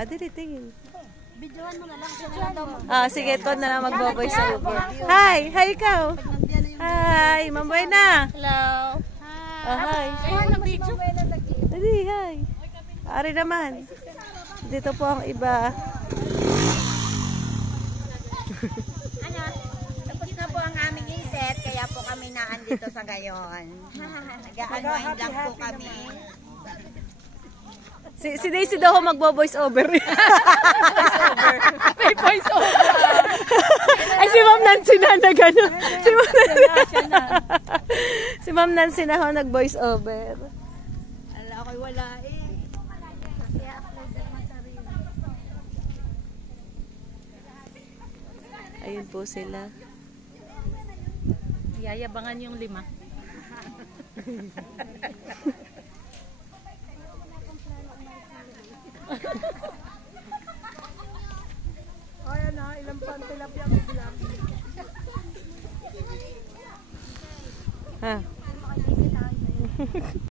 Dili, tingin. Videoan mo na lang. Videoan mo. Sige, ito na lang mag-voice over. Hi! Hi, ikaw! Hi! Mamboy na! Hello. Hi! Hindi, hi! Ari naman. Dito po ang iba. Tapos na po ang aming iset, kaya po kami naandito sa gayon. Nag-unwind lang po kami. Si Daisy daw magbo-voice over. May voice over. Ay, si Ma'am Nancy na gano'n. Si Ma'am Nancy na ho nag-voice over. Ala, ako'y wala eh. Ayun po sila. Yayabangan yung 5. Ayan na, ilang pantilapia ang bilang. Ha?